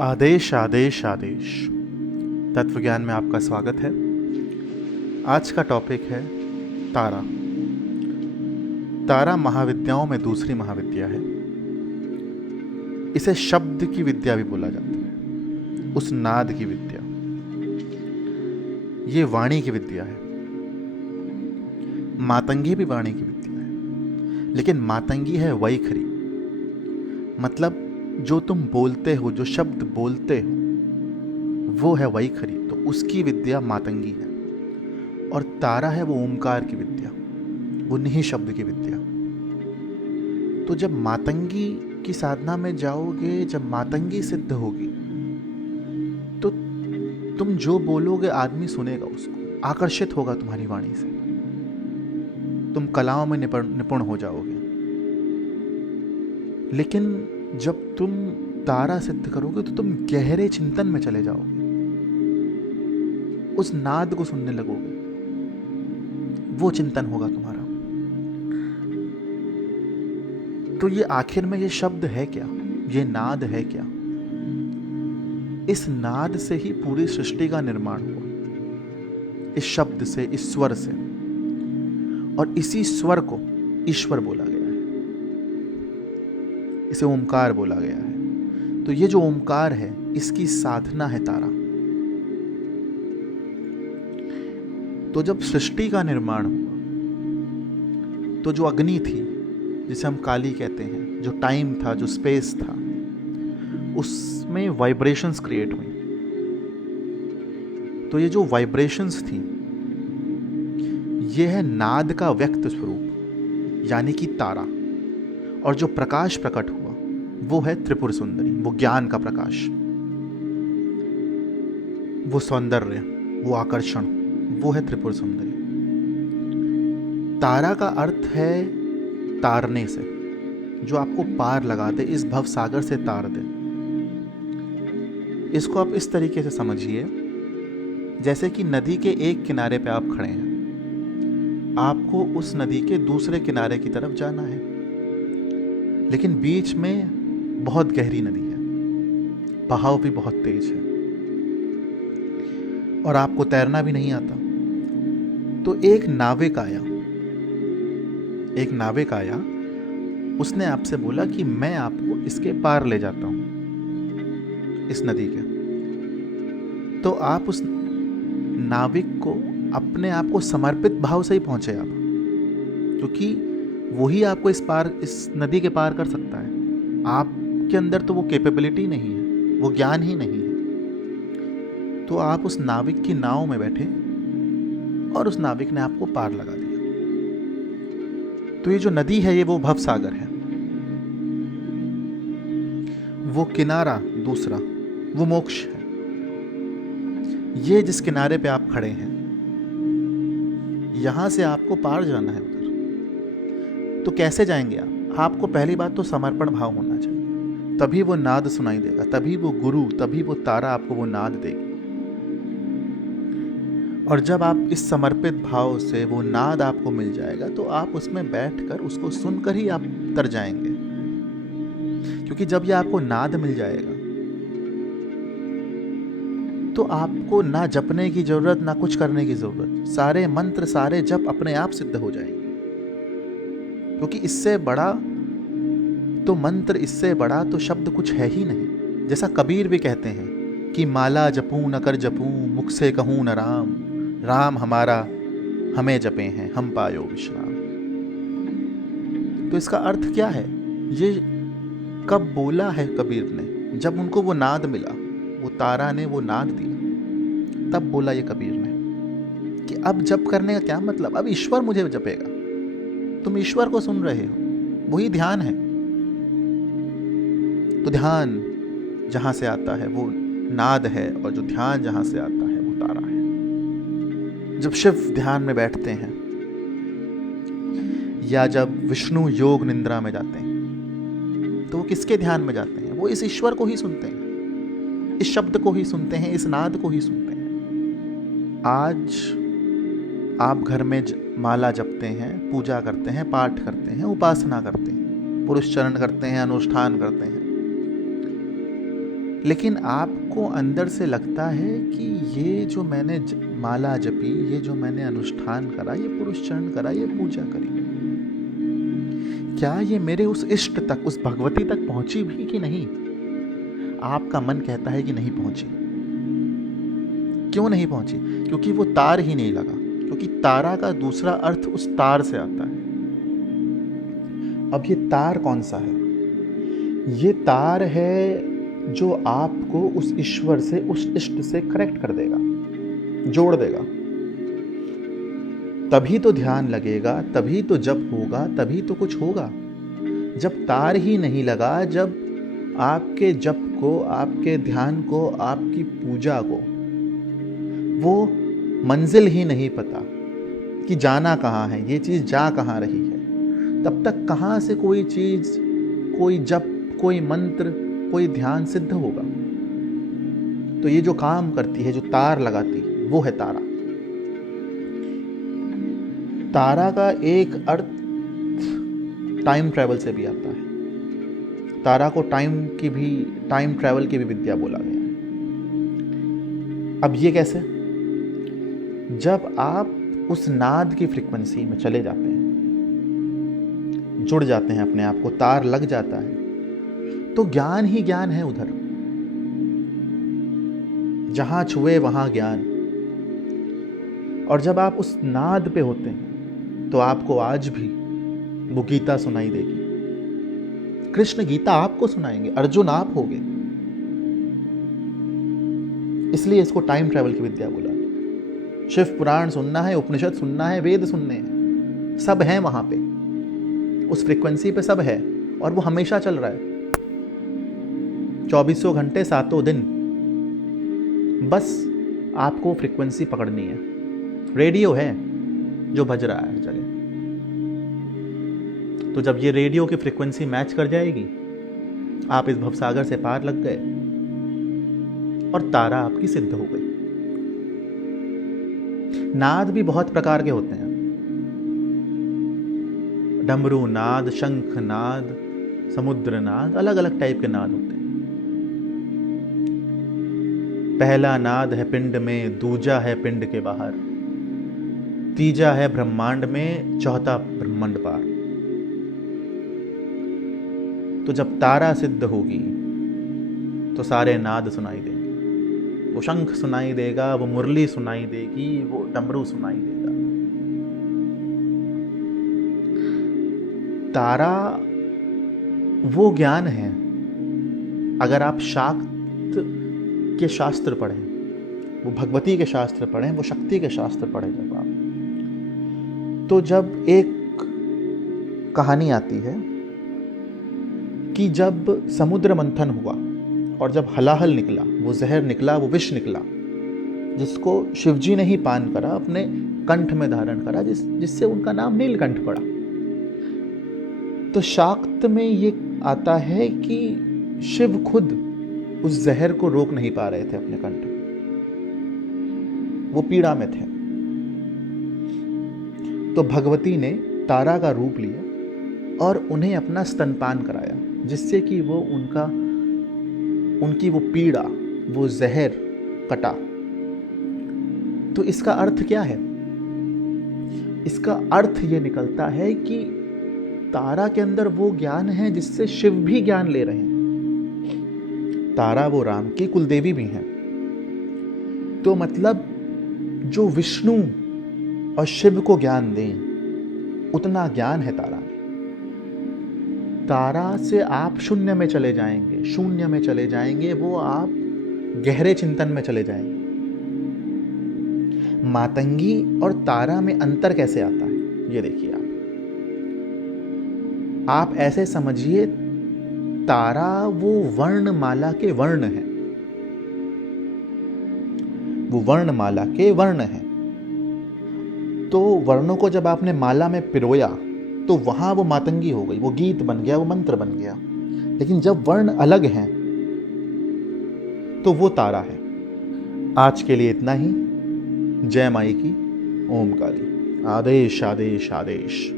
आदेश आदेश आदेश। तत्वज्ञान में आपका स्वागत है। आज का टॉपिक है तारा। तारा महाविद्याओं में दूसरी महाविद्या है। इसे शब्द की विद्या भी बोला जाता है, उस नाद की विद्या। ये वाणी की विद्या है। मातंगी भी वाणी की विद्या है, लेकिन मातंगी है वैखरी, मतलब जो तुम बोलते हो, जो शब्द बोलते हो वो है वैखरी, तो उसकी विद्या मातंगी है। और तारा है वो ओमकार की विद्या, वो नहीं शब्द की विद्या। तो जब मातंगी की साधना में जाओगे, जब मातंगी सिद्ध होगी, तो तुम जो बोलोगे आदमी सुनेगा, उसको आकर्षित होगा तुम्हारी वाणी से। तुम कलाओं में निपुण हो जाओगे। लेकिन जब तुम तारा सिद्ध करोगे तो तुम गहरे चिंतन में चले जाओगे, उस नाद को सुनने लगोगे, वो चिंतन होगा तुम्हारा। तो ये आखिर में ये शब्द है क्या, ये नाद है क्या? इस नाद से ही पूरी सृष्टि का निर्माण हुआ, इस शब्द से, इस स्वर से। और इसी स्वर को ईश्वर बोला गया है, इसे ओमकार बोला गया है। तो ये जो ओमकार है, इसकी साधना है तारा। तो जब सृष्टि का निर्माण हुआ, तो जो अग्नि थी, जिसे हम काली कहते हैं, जो टाइम था, जो स्पेस था, उसमें वाइब्रेशंस क्रिएट हुई। तो ये जो वाइब्रेशंस थी, ये है नाद का व्यक्त स्वरूप, यानी कि तारा। और जो प्रकाश प्रकट हुआ वो है त्रिपुर सुंदरी, वो ज्ञान का प्रकाश, वो सौंदर्य, वो आकर्षण, वो है त्रिपुर सुंदरी। तारा का अर्थ है तारने से, जो आपको पार लगा दे, इस भव सागर से तार दे। इसको आप इस तरीके से समझिए, जैसे कि नदी के एक किनारे पे आप खड़े हैं, आपको उस नदी के दूसरे किनारे की तरफ जाना है, लेकिन बीच में बहुत गहरी नदी है, बहाव भी बहुत तेज है, और आपको तैरना भी नहीं आता। तो एक नाविक आया, उसने आपसे बोला कि मैं आपको इसके पार ले जाता हूं, इस नदी के। तो आप उस नाविक को अपने आप को समर्पित भाव से ही पहुंचे आप, क्योंकि वही आपको इस नदी के पार कर सकता है। आपके अंदर तो वो कैपेबिलिटी नहीं है, वो ज्ञान ही नहीं है। तो आप उस नाविक की नाव में बैठे और उस नाविक ने आपको पार लगा दिया। तो ये जो नदी है, ये वो भव सागर है। वो किनारा दूसरा, वो मोक्ष है। ये जिस किनारे पे आप खड़े हैं, यहां से आपको पार जाना है उधर। तो कैसे जाएंगे आप? आपको पहली बात तो समर्पण भाव होना चाहिए, तभी वो नाद सुनाई देगा, तभी वो गुरु, तभी वो तारा आपको वो नाद देगी। और जब आप इस समर्पित भाव से वो नाद आपको मिल जाएगा, तो आप उसमें बैठकर उसको सुनकर ही आप तर जाएंगे। क्योंकि जब ये आपको नाद मिल जाएगा, तो आपको ना जपने की जरूरत, ना कुछ करने की जरूरत। सारे मंत्र, सारे जप अपने आप सिद्ध हो जाएंगे। क्योंकि इससे बड़ा तो मंत्र, इससे बड़ा तो शब्द कुछ है ही नहीं। जैसा कबीर भी कहते हैं कि माला जपूं न कर जपूं, मुख से कहूं न राम, राम हमारा हमें जपे हैं, हम पायो विश्राम। तो इसका अर्थ क्या है? ये कब बोला है कबीर ने? जब उनको वो नाद मिला, वो तारा ने वो नाद दिया, तब बोला ये कबीर ने कि अब जप करने का क्या मतलब, अब ईश्वर मुझे जपेगा। तुम ईश्वर को सुन रहे हो, वही ध्यान है। तो ध्यान जहां से आता है वो नाद है, और जो ध्यान जहां से आता है वो तारा है। जब शिव ध्यान में बैठते हैं, या जब विष्णु योग निद्रा में जाते हैं, तो वो किसके ध्यान में जाते हैं? वो इस ईश्वर को ही सुनते हैं, इस शब्द को ही सुनते हैं, इस नाद को ही सुनते हैं। आज आप घर में माला जपते हैं, पूजा करते हैं, पाठ करते हैं, उपासना करते हैं, पुरुष चरण करते हैं, अनुष्ठान करते हैं, लेकिन आपको अंदर से लगता है कि ये जो मैंने माला जपी, ये जो मैंने अनुष्ठान करा, ये पुरुष चरण करा, ये पूजा करी, क्या ये मेरे उस इष्ट तक, उस भगवती तक पहुंची भी कि नहीं? आपका मन कहता है कि नहीं पहुंची। क्यों नहीं पहुंची? क्योंकि वो तार ही नहीं लगा। क्योंकि तारा का दूसरा अर्थ उस तार से आता है। अब ये तार कौन सा है? ये तार है जो आपको उस ईश्वर से, उस इष्ट से कनेक्ट कर देगा, जोड़ देगा। तभी तो ध्यान लगेगा, तभी तो जप होगा, तभी तो कुछ होगा। जब तार ही नहीं लगा, जब आपके जप को, आपके ध्यान को, आपकी पूजा को वो मंजिल ही नहीं पता कि जाना कहाँ है, ये चीज़ जा कहाँ रही है, तब तक कहाँ से कोई चीज़, कोई जप, कोई मंत्र, कोई ध्यान सिद्ध होगा? तो ये जो काम करती है, जो तार लगाती है, वो है तारा। तारा का एक अर्थ टाइम ट्रैवल से भी आता है। तारा को टाइम ट्रैवल की भी विद्या बोला गया। अब ये कैसे? जब आप उस नाद की फ्रीक्वेंसी में चले जाते हैं, जुड़ जाते हैं अपने आप को, तार लग जाता है, तो ज्ञान ही ज्ञान है उधर। जहां छुए वहां ज्ञान। और जब आप उस नाद पे होते हैं तो आपको आज भी वो गीता सुनाई देगी। कृष्ण गीता आपको सुनाएंगे, अर्जुन आप होगे। इसलिए इसको टाइम ट्रैवल की विद्या बोला। शिव पुराण सुनना है, उपनिषद सुनना है, वेद सुनने हैं, सब है वहां पे, उस फ्रीक्वेंसी पे सब है। और वो हमेशा चल रहा है, 2400 घंटे 7 दिन। बस आपको फ्रीक्वेंसी पकड़नी है। रेडियो है जो बज रहा है हर जगह। तो जब ये रेडियो की फ्रीक्वेंसी मैच कर जाएगी, आप इस भवसागर से पार लग गए और तारा आपकी सिद्ध हो गई। नाद भी बहुत प्रकार के होते हैं। डमरू नाद, शंख नाद, समुद्र नाद, अलग अलग टाइप के नाद होते हैं। पहला नाद है पिंड में, दूजा है पिंड के बाहर, तीजा है ब्रह्मांड में, चौथा ब्रह्मांड पार। तो जब तारा सिद्ध होगी तो सारे नाद सुनाई देंगे। वो शंख सुनाई देगा, वो मुरली सुनाई देगी, वो डमरू सुनाई देगा। तारा वो ज्ञान है। अगर आप शाक्त के शास्त्र पढ़ें, वो भगवती के शास्त्र पढ़ें, वो शक्ति के शास्त्र पढ़ें, जब आप, तो जब एक कहानी आती है कि जब समुद्र मंथन हुआ और जब हलाहल निकला, वो जहर निकला, वो विष निकला, जिसको शिवजी ने ही पान करा, अपने कंठ में धारण करा, जिससे उनका नाम नीलकंठ पड़ा। तो शाक्त में ये आता है कि शिव खुद उस जहर को रोक नहीं पा रहे थे अपने कंठ में, वो पीड़ा में थे। तो भगवती ने तारा का रूप लिया और उन्हें अपना स्तनपान कराया, जिससे कि वो उनकी वो पीड़ा, वो जहर कटा। तो इसका अर्थ क्या है? इसका अर्थ ये निकलता है कि तारा के अंदर वो ज्ञान है जिससे शिव भी ज्ञान ले रहे हैं। तारा वो राम की कुलदेवी भी हैं। तो मतलब जो विष्णु और शिव को ज्ञान दें, उतना ज्ञान है तारा में। तारा से आप शून्य में चले जाएंगे, शून्य में चले जाएंगे, वो आप गहरे चिंतन में चले जाएंगे। मातंगी और तारा में अंतर कैसे आता है, ये देखिए आप ऐसे समझिए, तारा वो वर्णमाला के वर्ण है, वो वर्णमाला के वर्ण है। तो वर्णों को जब आपने माला में पिरोया तो वहां वो मातंगी हो गई, वो गीत बन गया, वो मंत्र बन गया। लेकिन जब वर्ण अलग हैं तो वो तारा है। आज के लिए इतना ही। जय माई की, ओम काली। आदेश आदेश आदेश।